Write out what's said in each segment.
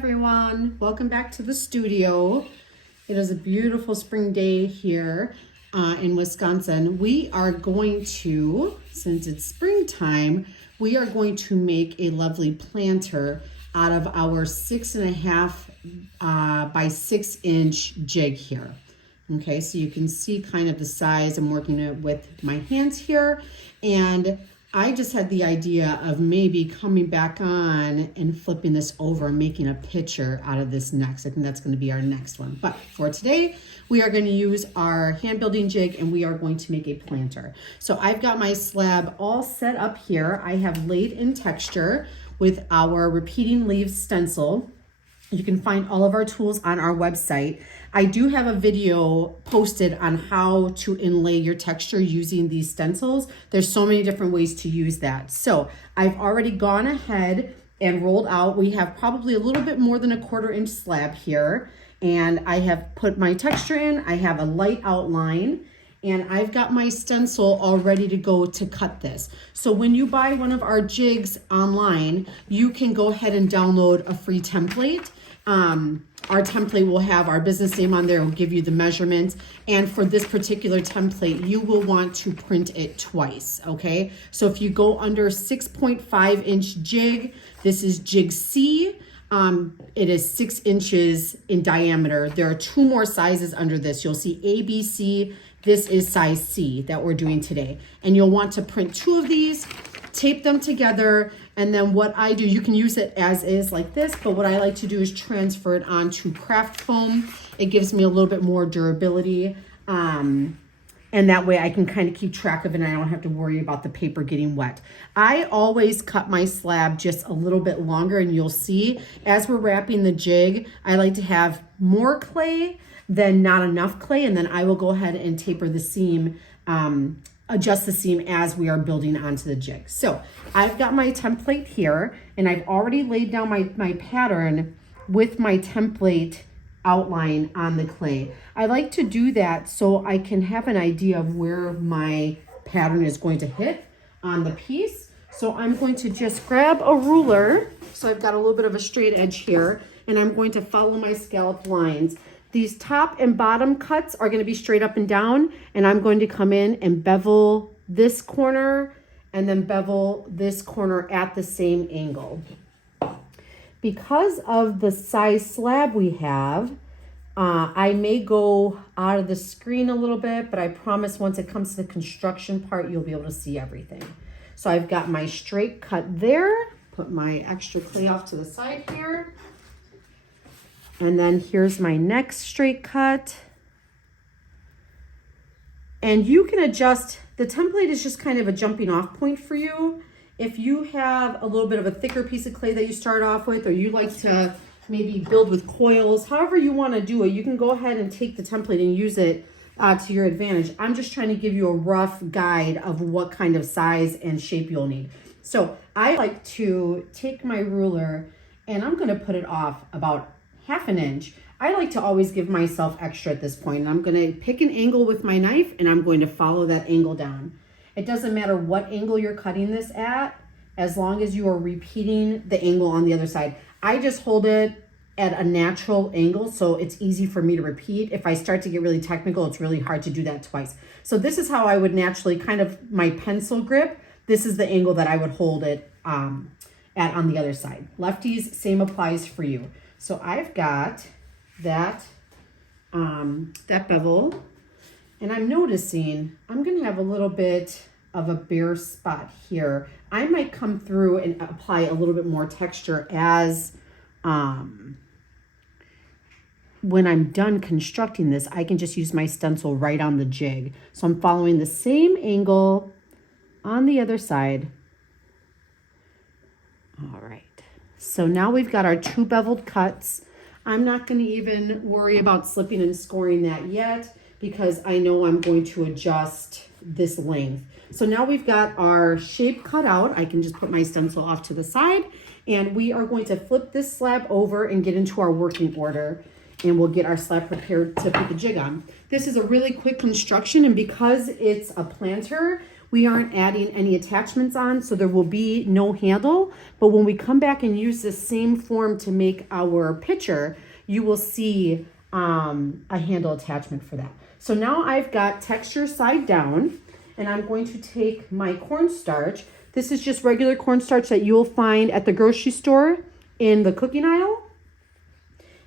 everyone, welcome back to the studio. It is a beautiful spring day here in Wisconsin. We are going to, since it's springtime, we are going to make a lovely planter out of our 6.5 by 6 inch jig here. Okay, so you can see kind of the size. I'm working it with my hands here, and I just had the idea of maybe coming back on and flipping this over and making a picture out of this next. I think that's going to be our next one. But for today, we are going to use our hand building jig and we are going to make a planter. So I've got my slab all set up here. I have laid in texture with our repeating leaves stencil. You can find all of our tools on our website. I do have a video posted on how to inlay your texture using these stencils. There's so many different ways to use that. So I've already gone ahead and rolled out. We have probably a little bit more than a 1/4 inch slab here. And I have put my texture in. I have a light outline. And I've got my stencil all ready to go to cut this. So when you buy one of our jigs online, you can go ahead and download a free template. Our template will have our business name on there. It will give you the measurements. And for this particular template, you will want to print it twice, okay? So if you go under 6.5 inch jig, this is jig C. It is 6 inches in diameter. There are 2 more sizes under this. You'll see A, B, C. This is size C that we're doing today. And you'll want to print 2 of these, tape them together, and then what I do, you can use it as is like this, but what I like to do is transfer it onto craft foam. It gives me a little bit more durability. And that way I can kind of keep track of it and I don't have to worry about the paper getting wet. I always cut my slab just a little bit longer, and you'll see as we're wrapping the jig, I like to have more clay than not enough clay, and then I will go ahead and taper the seam, adjust the seam as we are building onto the jig. So I've got my template here, and I've already laid down my pattern with my template outline on the clay. I like to do that so I can have an idea of where my pattern is going to hit on the piece. So I'm going to just grab a ruler. So I've got a little bit of a straight edge here, and I'm going to follow my scalloped lines. These top and bottom cuts are going to be straight up and down, and I'm going to come in and bevel this corner and then bevel this corner at the same angle. Because of the size slab we have, I may go out of the screen a little bit, but I promise once it comes to the construction part, you'll be able to see everything. So I've got my straight cut there, put my extra clay off to the side here. And then here's my next straight cut. And you can adjust, the template is just kind of a jumping off point for you. If you have a little bit of a thicker piece of clay that you start off with, or you like to maybe build with coils, however you want to do it, you can go ahead and take the template and use it to your advantage. I'm just trying to give you a rough guide of what kind of size and shape you'll need. So I like to take my ruler and I'm going to put it off about 1/2 inch. I like to always give myself extra at this point. And I'm going to pick an angle with my knife and I'm going to follow that angle down. It doesn't matter what angle you're cutting this at, as long as you are repeating the angle on the other side. I just hold it at a natural angle, so it's easy for me to repeat. If I start to get really technical, it's really hard to do that twice. So this is how I would naturally kind of, my pencil grip, this is the angle that I would hold it at on the other side. Lefties, same applies for you. So I've got that, that bevel, and I'm noticing I'm gonna have a little bit of a bare spot here. I might come through and apply a little bit more texture as, when I'm done constructing this, I can just use my stencil right on the jig. So I'm following the same angle on the other side. All right. So now we've got our 2 beveled cuts. I'm not going to even worry about slipping and scoring that yet because I know I'm going to adjust this length. So now we've got our shape cut out. I can just put my stencil off to the side, and we are going to flip this slab over and get into our working order, and we'll get our slab prepared to put the jig on. This is a really quick construction, and because it's a planter, we aren't adding any attachments on, so there will be no handle. But when we come back and use the same form to make our pitcher, you will see a handle attachment for that. So now I've got texture side down, and I'm going to take my cornstarch. This is just regular cornstarch that you'll find at the grocery store in the cooking aisle.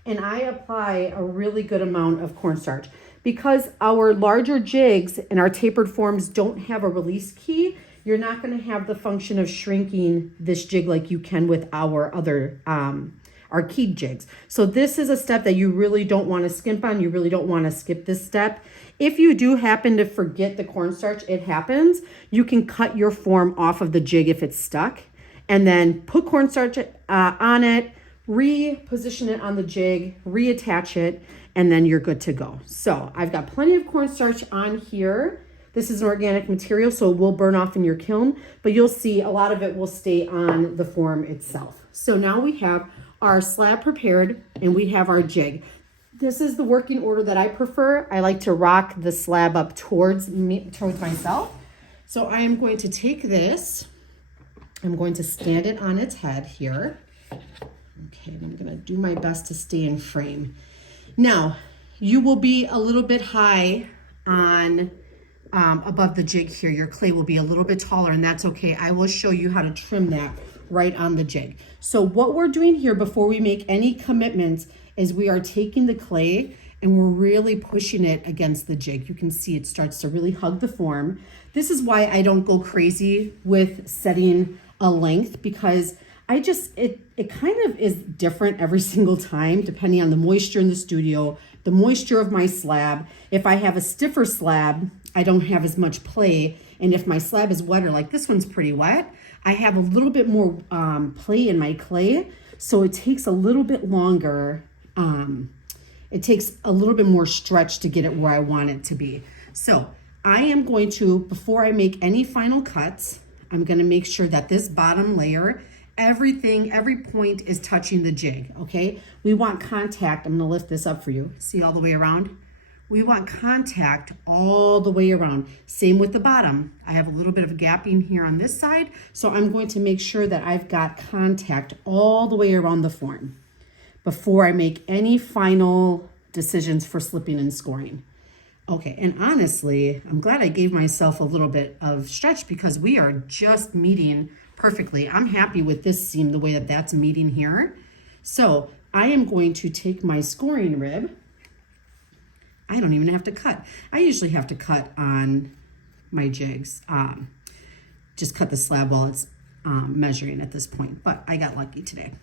And I apply a really good amount of cornstarch. Because our larger jigs and our tapered forms don't have a release key, you're not going to have the function of shrinking this jig like you can with our other our keyed jigs. So this is a step that you really don't want to skimp on. You really don't want to skip this step. If you do happen to forget the cornstarch, it happens. You can cut your form off of the jig if it's stuck, and then put cornstarch on it, reposition it on the jig, reattach it, and then you're good to go. So I've got plenty of cornstarch on here. This is an organic material, so it will burn off in your kiln, but you'll see a lot of it will stay on the form itself. So now we have our slab prepared and we have our jig. This is the working order that I prefer. I like to rock the slab up towards myself. So I am going to take this, I'm going to stand it on its head here. Okay, I'm gonna do my best to stay in frame. Now, you will be a little bit high on above the jig here. Your clay will be a little bit taller, and that's okay. I will show you how to trim that right on the jig. So what we're doing here before we make any commitments is we are taking the clay and we're really pushing it against the jig. You can see it starts to really hug the form. This is why I don't go crazy with setting a length, because it kind of is different every single time depending on the moisture in the studio, the moisture of my slab. If I have a stiffer slab, I don't have as much play. And if my slab is wetter, like this one's pretty wet, I have a little bit more play in my clay. So it takes a little bit longer. It takes a little bit more stretch to get it where I want it to be. So I am going to, before I make any final cuts, I'm going to make sure that this bottom layer, every point is touching the jig, okay? We want contact. I'm gonna lift this up for you. See all the way around? We want contact all the way around. Same with the bottom. I have a little bit of a gapping here on this side, so I'm going to make sure that I've got contact all the way around the form before I make any final decisions for slipping and scoring. Okay, and honestly, I'm glad I gave myself a little bit of stretch because we are just meeting perfectly. I'm happy with this seam, the way that that's meeting here. So I am going to take my scoring rib. I don't even have to cut. I usually have to cut on my jigs. Just cut the slab while it's measuring at this point, but I got lucky today.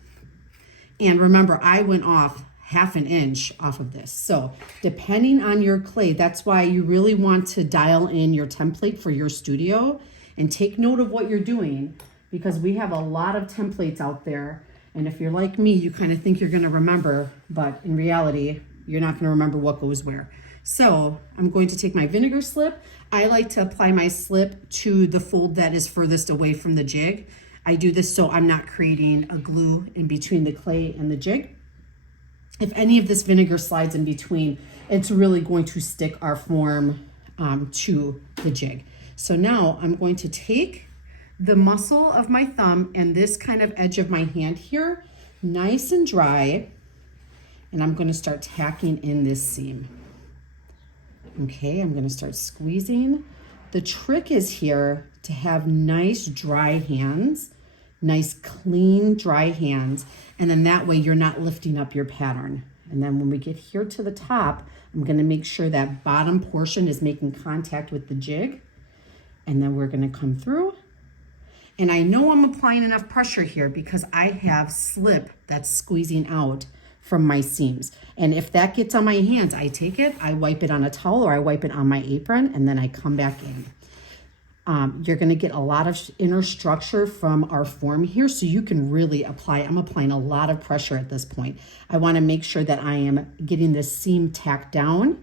And remember, I went off 1/2 inch off of this. So depending on your clay, that's why you really want to dial in your template for your studio and take note of what you're doing, because we have a lot of templates out there. And if you're like me, you kind of think you're going to remember, but in reality, you're not going to remember what goes where. So I'm going to take my vinegar slip. I like to apply my slip to the fold that is furthest away from the jig. I do this so I'm not creating a glue in between the clay and the jig. If any of this vinegar slides in between, it's really going to stick our form to the jig. So now I'm going to take the muscle of my thumb and this kind of edge of my hand here, nice and dry, and I'm going to start tacking in this seam. Okay, I'm going to start squeezing. The trick is here to have nice dry hands, nice clean dry hands, and then that way you're not lifting up your pattern. And then when we get here to the top, I'm going to make sure that bottom portion is making contact with the jig, and then we're going to come through. And I know I'm applying enough pressure here because I have slip that's squeezing out from my seams. And if that gets on my hands, I take it, I wipe it on a towel or I wipe it on my apron, and then I come back in. You're going to get a lot of inner structure from our form here, so you can really apply. I'm applying a lot of pressure at this point. I want to make sure that I am getting this seam tacked down,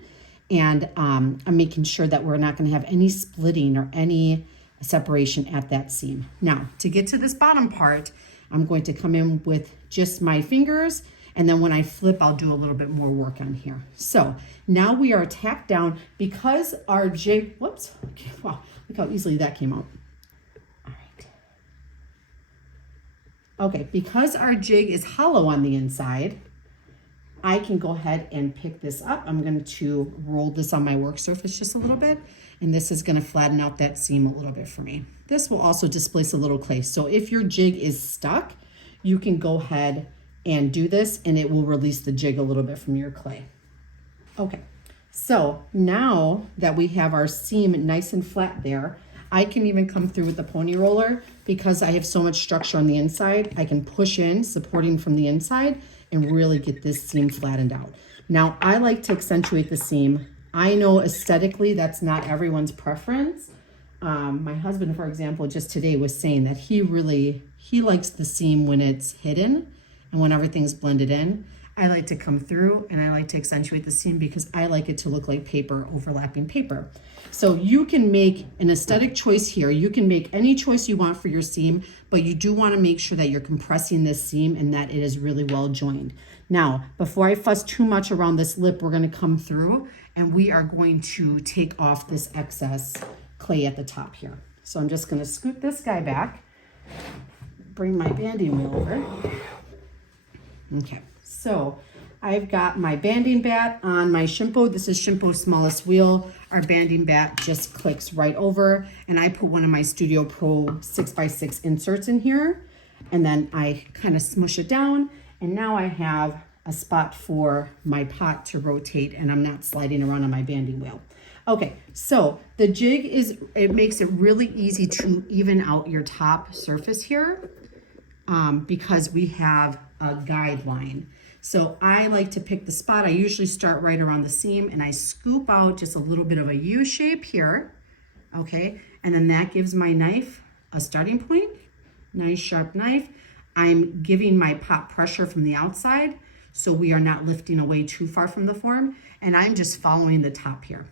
and I'm making sure that we're not going to have any splitting or any separation at that seam. Now, to get to this bottom part, I'm going to come in with just my fingers, And then when I flip, I'll do a little bit more work on here. So now we are tacked down because our jig, whoops, okay, wow, look how easily that came out. All right. Okay, because our jig is hollow on the inside, I can go ahead and pick this up. I'm going to roll this on my work surface just a little bit, and this is going to flatten out that seam a little bit for me. This will also displace a little clay. So if your jig is stuck, you can go ahead and do this, and it will release the jig a little bit from your clay. Okay, so now that we have our seam nice and flat there, I can even come through with the pony roller because I have so much structure on the inside. I can push in, supporting from the inside, and really get this seam flattened out. Now, I like to accentuate the seam. I know aesthetically that's not everyone's preference. My husband, for example, just today was saying that he likes the seam when it's hidden and when everything's blended in. I like to come through and I like to accentuate the seam because I like it to look like paper, overlapping paper. So you can make an aesthetic choice here. You can make any choice you want for your seam, but you do want to make sure that you're compressing this seam and that it is really well joined. Now, before I fuss too much around this lip, we're going to come through and we are going to take off this excess clay at the top here. So I'm just going to scoot this guy back, bring my banding wheel over. Okay, so I've got my banding bat on my Shimpo. This is Shimpo's smallest wheel. Our banding bat just clicks right over, and I put one of my Studio Pro 6x6 inserts in here, and then I kind of smush it down, and now I have a spot for my pot to rotate, and I'm not sliding around on my banding wheel. Okay, so the jig it makes it really easy to even out your top surface here because we have a guideline. So I like to pick the spot. I usually start right around the seam and I scoop out just a little bit of a U shape here, okay? And then that gives my knife a starting point, nice sharp knife. I'm giving my pot pressure from the outside so we are not lifting away too far from the form, and I'm just following the top here.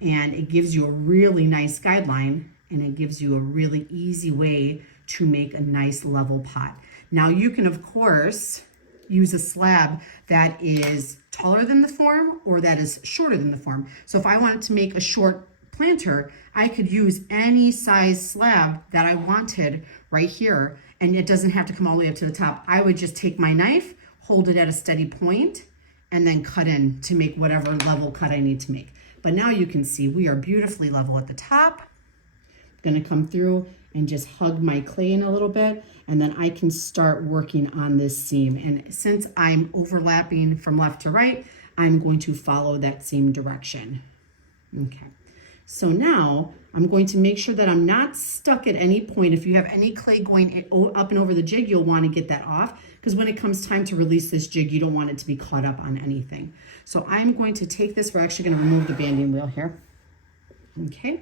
And it gives you a really nice guideline, and it gives you a really easy way to make a nice level pot. Now you can, of course, use a slab that is taller than the form or that is shorter than the form. So if I wanted to make a short planter, I could use any size slab that I wanted right here, and it doesn't have to come all the way up to the top. I would just take my knife, hold it at a steady point, and then cut in to make whatever level cut I need to make. But now you can see we are beautifully level at the top. I'm gonna come through and just hug my clay in a little bit, and then I can start working on this seam. And since I'm overlapping from left to right, I'm going to follow that seam direction. Okay, so now I'm going to make sure that I'm not stuck at any point. If you have any clay going up and over the jig, you'll want to get that off, because when it comes time to release this jig, you don't want it to be caught up on anything. So I'm going to take this, we're actually going to remove the banding wheel here. Okay,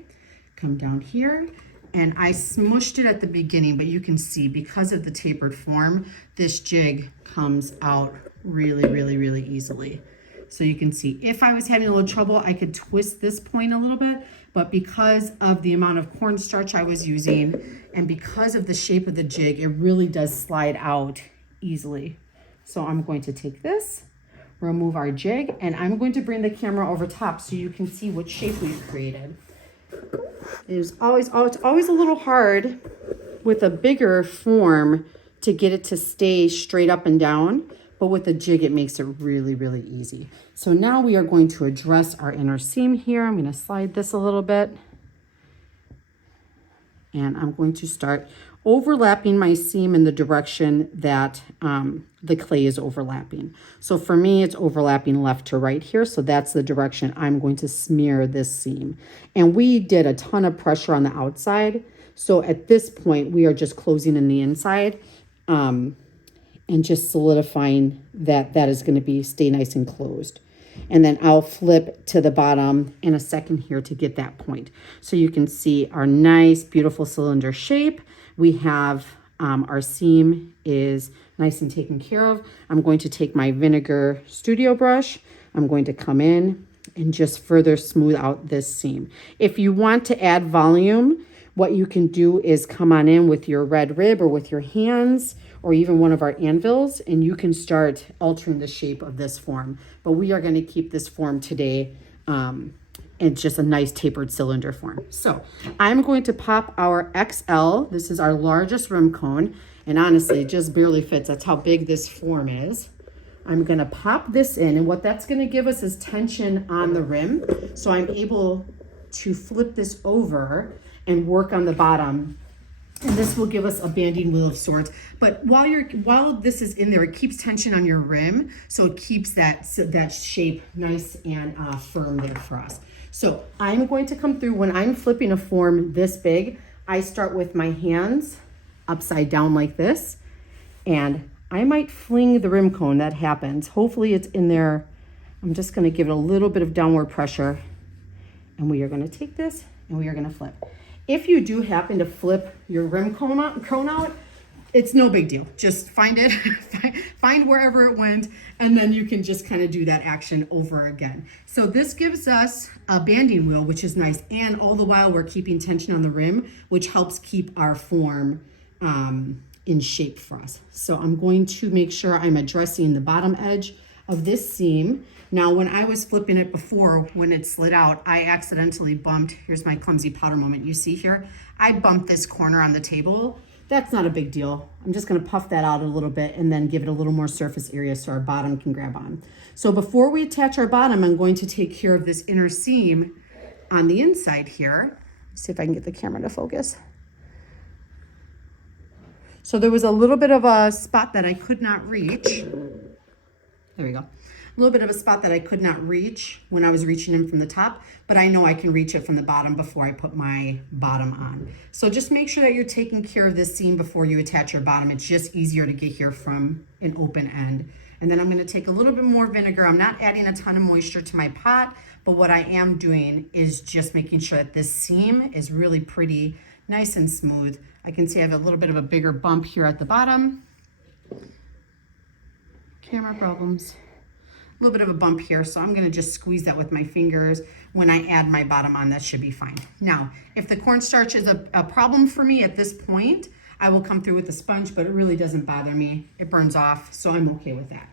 come down here. And I smushed it at the beginning, but you can see because of the tapered form, this jig comes out really, really, really easily. So you can see if I was having a little trouble, I could twist this point a little bit, but because of the amount of cornstarch I was using and because of the shape of the jig, it really does slide out easily. So I'm going to take this, remove our jig, and I'm going to bring the camera over top so you can see what shape we've created. It's always a little hard with a bigger form to get it to stay straight up and down, but with the jig it makes it really, really easy. So now we are going to address our inner seam here. I'm going to slide this a little bit, and I'm going to start overlapping my seam in the direction that the clay is overlapping. So for me, it's overlapping left to right here. So that's the direction I'm going to smear this seam. And we did a ton of pressure on the outside. So at this point, we are just closing in the inside and just solidifying that is going to stay nice and closed. And then I'll flip to the bottom in a second here to get that point. So you can see our nice, beautiful cylinder shape. We have our seam is nice and taken care of. I'm going to take my vinegar studio brush. I'm going to come in and just further smooth out this seam. If you want to add volume, what you can do is come on in with your red rib or with your hands, or even one of our anvils, and you can start altering the shape of this form. But we are going to keep this form today in just a nice tapered cylinder form. So I'm going to pop our XL. This is our largest rim cone, and honestly, it just barely fits. That's how big this form is. I'm gonna pop this in, and what that's gonna give us is tension on the rim. So I'm able to flip this over and work on the bottom. And this will give us a banding wheel of sorts. But while this is in there, it keeps tension on your rim. So it keeps that shape nice and firm there for us. So I'm going to come through, when I'm flipping a form this big, I start with my hands upside down like this, and I might fling the rim cone. That happens. Hopefully it's in there. I'm just going to give it a little bit of downward pressure, and we are going to take this and we are going to flip. If you do happen to flip your rim cone out, it's no big deal. Just find it, find wherever it went, and then you can just kind of do that action over again. So this gives us a banding wheel, which is nice, and all the while we're keeping tension on the rim, which helps keep our form in shape for us. So I'm going to make sure I'm addressing the bottom edge of this seam. Now, when I was flipping it before, when it slid out, I accidentally bumped, here's my clumsy powder moment you see here. I bumped this corner on the table. That's not a big deal. I'm just gonna puff that out a little bit and then give it a little more surface area so our bottom can grab on. So before we attach our bottom, I'm going to take care of this inner seam on the inside here. Let's see if I can get the camera to focus. So there was a little bit of a spot that I could not reach. There we go. A little bit of a spot that I could not reach when I was reaching in from the top, but I know I can reach it from the bottom before I put my bottom on. So just make sure that you're taking care of this seam before you attach your bottom. It's just easier to get here from an open end. And then I'm gonna take a little bit more vinegar. I'm not adding a ton of moisture to my pot, but what I am doing is just making sure that this seam is really pretty, nice and smooth. I can see I have a little bit of a bigger bump here at the bottom. Camera problems. A little bit of a bump here, so I'm gonna just squeeze that with my fingers. When I add my bottom on, that should be fine. Now, if the cornstarch is a problem for me at this point, I will come through with a sponge, but it really doesn't bother me. It burns off, so I'm okay with that.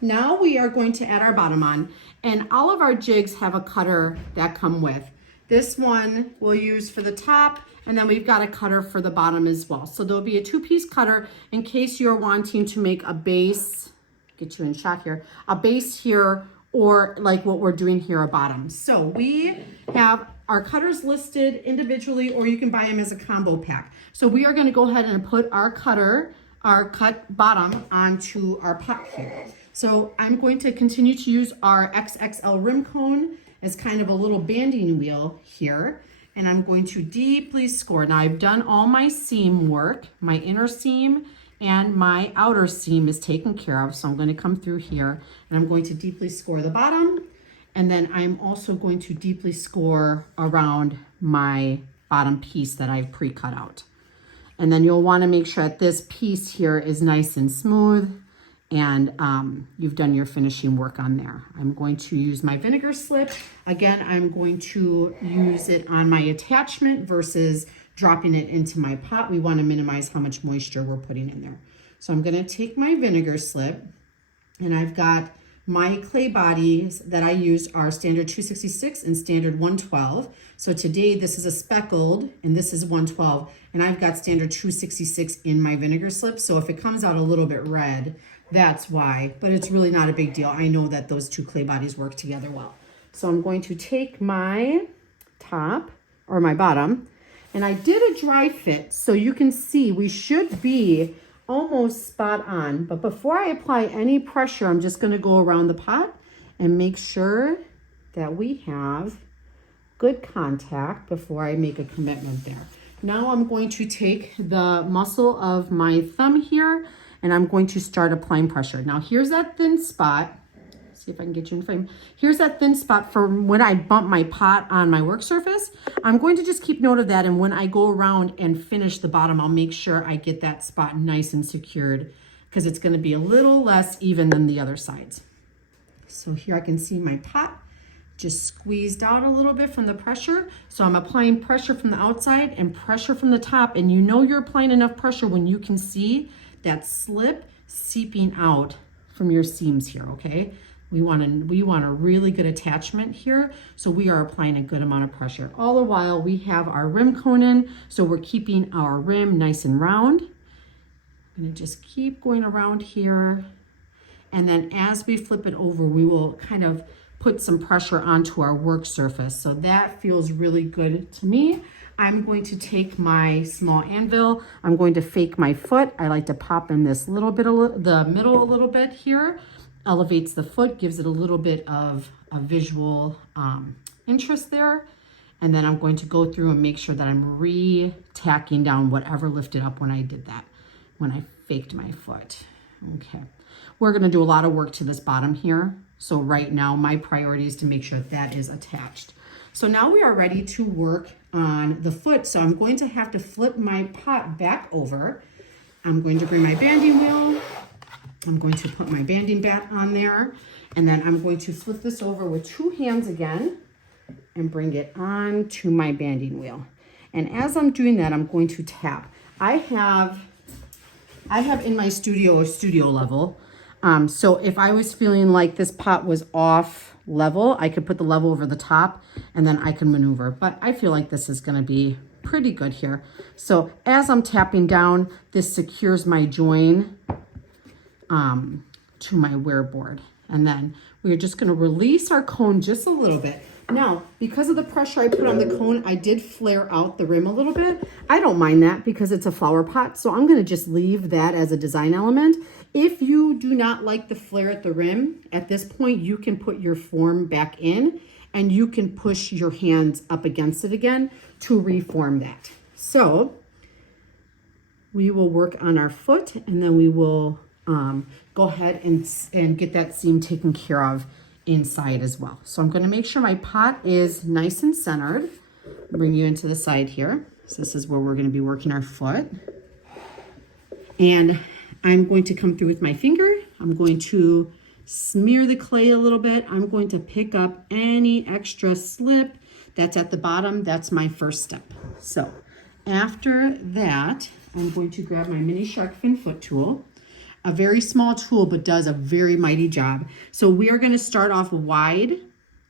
Now we are going to add our bottom on, and all of our jigs have a cutter that come with. This one we'll use for the top, and then we've got a cutter for the bottom as well. So there'll be a 2-piece cutter in case you're wanting to make a base, get you in shot here, a base here, or like what we're doing here, a bottom. So we have our cutters listed individually, or you can buy them as a combo pack. So we are gonna go ahead and put our cutter, our cut bottom onto our pot here. So I'm going to continue to use our XXL rim cone as kind of a little banding wheel here. And I'm going to deeply score. Now I've done all my seam work, my inner seam and my outer seam is taken care of. So I'm going to come through here and I'm going to deeply score the bottom. And then I'm also going to deeply score around my bottom piece that I've pre-cut out. And then you'll want to make sure that this piece here is nice and smooth and you've done your finishing work on there. I'm going to use my vinegar slip. Again, I'm going to use it on my attachment versus dropping it into my pot. We want to minimize how much moisture we're putting in there. So I'm going to take my vinegar slip, and I've got my clay bodies that I use are standard 266 and standard 112. So today this is a speckled and this is 112, and I've got standard 266 in my vinegar slip. So if it comes out a little bit red, that's why, but it's really not a big deal. I know that those two clay bodies work together well. So I'm going to take my top or my bottom, and I did a dry fit, so you can see we should be almost spot on. But before I apply any pressure, I'm just going to go around the pot and make sure that we have good contact before I make a commitment there. Now I'm going to take the muscle of my thumb here and I'm going to start applying pressure. Now here's that thin spot. See if I can get you in frame. Here's that thin spot for when I bump my pot on my work surface. I'm going to just keep note of that, and when I go around and finish the bottom, I'll make sure I get that spot nice and secured because it's going to be a little less even than the other sides. So here I can see my pot just squeezed out a little bit from the pressure. So I'm applying pressure from the outside and pressure from the top, and you know you're applying enough pressure when you can see that slip seeping out from your seams here, okay? We want a really good attachment here, so we are applying a good amount of pressure. All the while we have our rim cone in, so we're keeping our rim nice and round. I'm gonna just keep going around here, and then as we flip it over, we will kind of put some pressure onto our work surface. So that feels really good to me. I'm going to take my small anvil. I'm going to fake my foot. I like to pop in this little bit of the middle a little bit here. Elevates the foot, gives it a little bit of a visual interest there. And then I'm going to go through and make sure that I'm re-tacking down whatever lifted up when I did that, when I faked my foot. Okay, we're gonna do a lot of work to this bottom here. So right now, my priority is to make sure that is attached. So now we are ready to work on the foot. So I'm going to have to flip my pot back over. I'm going to bring my banding wheel. I'm going to put my banding bat on there. And then I'm going to flip this over with 2 hands again and bring it on to my banding wheel. And as I'm doing that, I'm going to tap. I have in my studio a studio level. So if I was feeling like this pot was off level, I could put the level over the top and then I can maneuver. But I feel like this is gonna be pretty good here. So as I'm tapping down, this secures my join to my wear board. And then we're just gonna release our cone just a little bit. Now, because of the pressure I put on the cone, I did flare out the rim a little bit. I don't mind that because it's a flower pot, so I'm gonna just leave that as a design element. If you do not like the flare at the rim, at this point, you can put your form back in and you can push your hands up against it again to reform that. So we will work on our foot and then we will go ahead and get that seam taken care of inside as well. So I'm going to make sure my pot is nice and centered. Bring you into the side here. So this is where we're going to be working our foot. And I'm going to come through with my finger. I'm going to smear the clay a little bit. I'm going to pick up any extra slip that's at the bottom. That's my first step. So after that, I'm going to grab my mini shark fin foot tool. A very small tool, but does a very mighty job. So we are going to start off wide,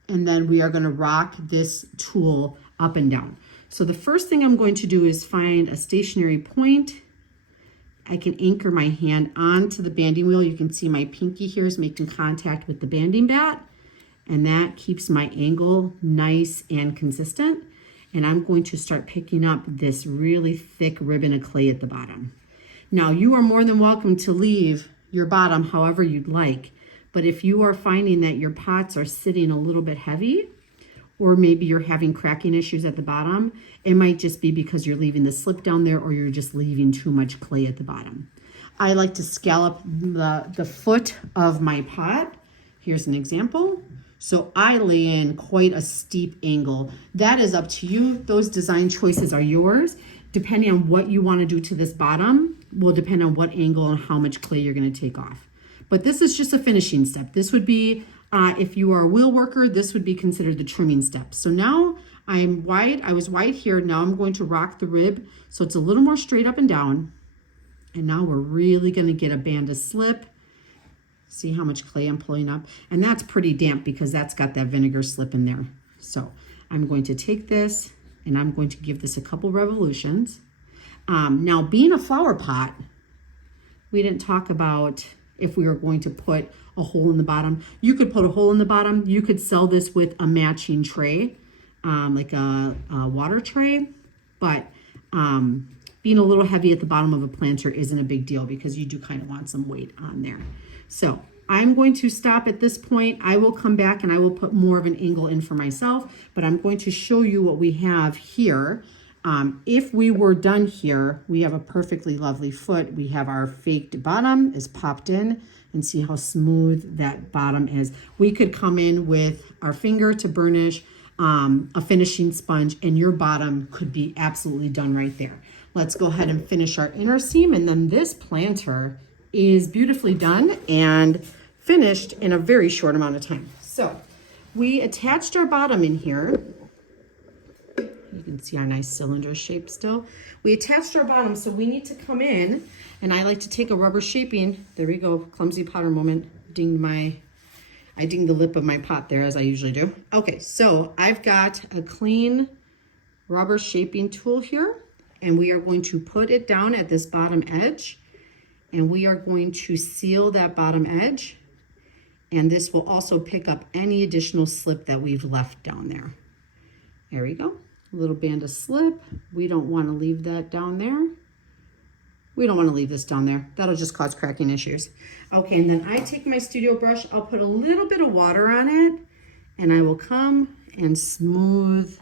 and then we are going to rock this tool up and down. So the first thing I'm going to do is find a stationary point. I can anchor my hand onto the banding wheel. You can see my pinky here is making contact with the banding bat, and that keeps my angle nice and consistent. And I'm going to start picking up this really thick ribbon of clay at the bottom. Now, you are more than welcome to leave your bottom however you'd like, but if you are finding that your pots are sitting a little bit heavy, or maybe you're having cracking issues at the bottom, it might just be because you're leaving the slip down there or you're just leaving too much clay at the bottom. I like to scallop the foot of my pot. Here's an example. So I lay in quite a steep angle. That is up to you. Those design choices are yours. Depending on what you want to do to this bottom will depend on what angle and how much clay you're going to take off. But this is just a finishing step. This would be, if you are a wheel worker, this would be considered the trimming step. So now I'm wide, I was wide here. Now I'm going to rock the rib so it's a little more straight up and down. And now we're really going to get a band of slip. See how much clay I'm pulling up? And that's pretty damp because that's got that vinegar slip in there. So I'm going to take this and I'm going to give this a couple revolutions. Now, being a flower pot, we didn't talk about if we were going to put a hole in the bottom. You could put a hole in the bottom. You could sell this with a matching tray, like a water tray. But being a little heavy at the bottom of a planter isn't a big deal because you do kind of want some weight on there. So I'm going to stop at this point. I will come back and I will put more of an angle in for myself, but I'm going to show you what we have here. If we were done here, we have a perfectly lovely foot. We have our faked bottom is popped in, and see how smooth that bottom is. We could come in with our finger to burnish, a finishing sponge, and your bottom could be absolutely done right there. Let's go ahead and finish our inner seam, and then this planter is beautifully done and finished in a very short amount of time. So we attached our bottom in here. You can see our nice cylinder shape still. We attached our bottom, so we need to come in, and I like to take a rubber shaping. There we go, clumsy potter moment. I dinged the lip of my pot there, as I usually do. Okay, so I've got a clean rubber shaping tool here, and we are going to put it down at this bottom edge, and we are going to seal that bottom edge, and this will also pick up any additional slip that we've left down there. There we go. A little band of slip. We don't want to leave that down there. We don't want to leave this down there. That'll just cause cracking issues. Okay, and then I take my studio brush, I'll put a little bit of water on it, and I will come and smooth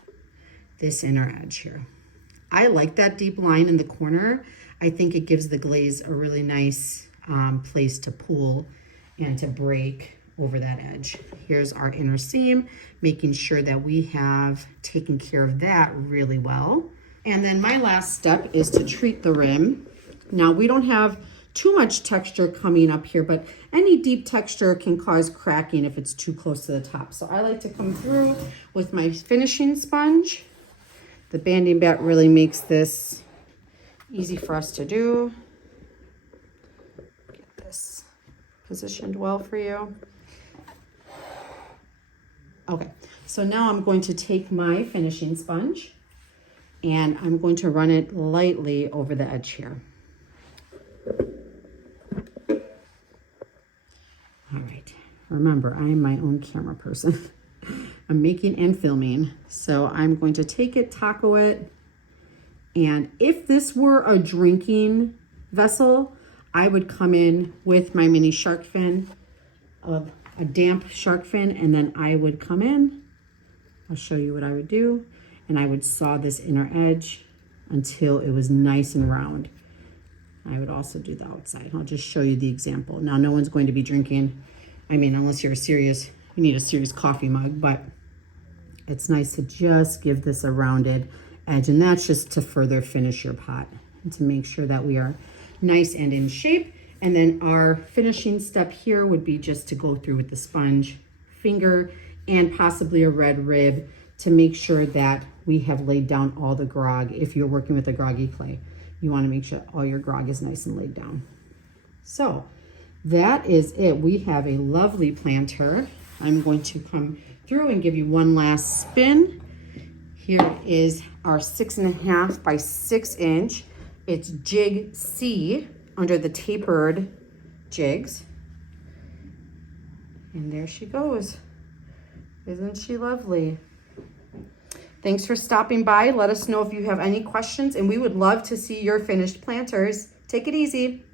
this inner edge here. I like that deep line in the corner. I think it gives the glaze a really nice place to pull and to break over that edge. Here's our inner seam, making sure that we have taken care of that really well. And then my last step is to treat the rim. Now we don't have too much texture coming up here, but any deep texture can cause cracking if it's too close to the top. So I like to come through with my finishing sponge. The banding bat really makes this easy for us to do. Get this positioned well for you. Okay, so now I'm going to take my finishing sponge and I'm going to run it lightly over the edge here. All right, remember, I am my own camera person. I'm making and filming, so I'm going to take it, taco it, and if this were a drinking vessel, I would come in with my mini shark fin, a damp shark fin, and then I would come in, I'll show you what I would do, and I would saw this inner edge until it was nice and round. I would also do the outside. I'll just show you the example. Now, no one's going to be drinking, I mean, unless you need a serious coffee mug, but it's nice to just give this a rounded edge, and that's just to further finish your pot and to make sure that we are nice and in shape. And then our finishing step here would be just to go through with the sponge, finger, and possibly a red rib to make sure that we have laid down all the grog. If you're working with a groggy clay, you want to make sure all your grog is nice and laid down. So that is it. We have a lovely planter. I'm going to come through and give you one last spin. Here is our 6.5 by 6 inch. It's jig C under the Tapered jigs. And there she goes. Isn't she lovely? Thanks for stopping by. Let us know if you have any questions, and we would love to see your finished planters. Take it easy.